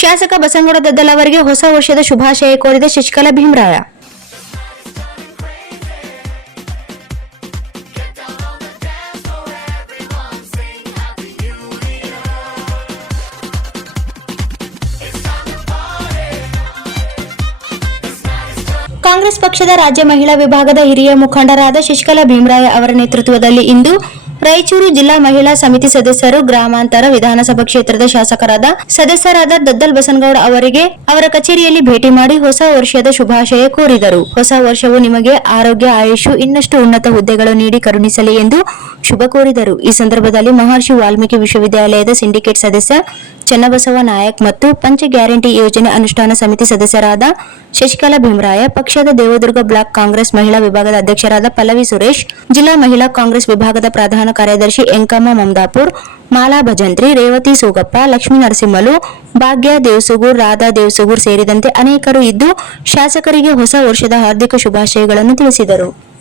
ಶಾಸಕ ಬಸನಗೌಡ ದದ್ದಲ್ ಅವರಿಗೆ ಹೊಸ ವರ್ಷದ ಶುಭಾಶಯ ಕೋರಿದ ಶಶಿಕಲಾ ಭೀಮರಾಯ. ಕಾಂಗ್ರೆಸ್ ಪಕ್ಷದ ರಾಜ್ಯ ಮಹಿಳಾ ವಿಭಾಗದ ಹಿರಿಯ ಮುಖಂಡರಾದ ಶಶಿಕಲಾ ಭೀಮರಾಯ ಅವರ ನೇತೃತ್ವದಲ್ಲಿ ಇಂದು ರಾಯಚೂರು ಜಿಲ್ಲಾ ಮಹಿಳಾ ಸಮಿತಿ ಸದಸ್ಯರು ಗ್ರಾಮಾಂತರ ವಿಧಾನಸಭಾ ಕ್ಷೇತ್ರದ ಶಾಸಕರಾದ ಸದಸ್ಯರಾದ ದದ್ದಲ್ ಬಸನಗೌಡ ಅವರಿಗೆ ಅವರ ಕಚೇರಿಯಲ್ಲಿ ಭೇಟಿ ಮಾಡಿ ಹೊಸ ವರ್ಷದ ಶುಭಾಶಯ ಕೋರಿದರು. ಹೊಸ ವರ್ಷವು ನಿಮಗೆ ಆರೋಗ್ಯ, ಆಯುಷ್, ಇನ್ನಷ್ಟು ಉನ್ನತ ಹುದ್ದೆಗಳು ನೀಡಿ ಕರುಣಿಸಲಿ ಎಂದು ಶುಭ ಕೋರಿದರು. ಈ ಸಂದರ್ಭದಲ್ಲಿ ಮಹರ್ಷಿ ವಾಲ್ಮೀಕಿ ವಿಶ್ವವಿದ್ಯಾಲಯದ ಸಿಂಡಿಕೇಟ್ ಸದಸ್ಯ ಚನ್ನಬಸವ ನಾಯಕ್ ಮತ್ತು ಪಂಚ ಗ್ಯಾರಂಟಿ ಯೋಜನೆ ಅನುಷ್ಠಾನ ಸಮಿತಿ ಸದಸ್ಯರಾದ ಶಶಿಕಲಾ ಭೀಮರಾಯ, ಪಕ್ಷದ ದೇವದುರ್ಗ ಬ್ಲಾಕ್ ಕಾಂಗ್ರೆಸ್ ಮಹಿಳಾ ವಿಭಾಗದ ಅಧ್ಯಕ್ಷರಾದ ಪಲ್ಲವಿ ಸುರೇಶ್, ಜಿಲ್ಲಾ ಮಹಿಳಾ ಕಾಂಗ್ರೆಸ್ ವಿಭಾಗದ ಪ್ರಧಾನ ಕಾರ್ಯದರ್ಶಿ ಎಂಕಮ್ಮ ಮಮದಾಪುರ್, ಮಾಲಾ ಭಜಂತ್ರಿ, ರೇವತಿ ಸೋಗಪ್ಪ, ಲಕ್ಷ್ಮೀ ನರಸಿಂಹಲು, ಭಾಗ್ಯ ದೇವಸುಗೂರ್, ರಾಧಾ ದೇವಸುಗೂರ್ ಸೇರಿದಂತೆ ಅನೇಕರು ಇದ್ದು ಶಾಸಕರಿಗೆ ಹೊಸ ವರ್ಷದ ಹಾರ್ದಿಕ ಶುಭಾಶಯಗಳನ್ನು ತಿಳಿಸಿದರು.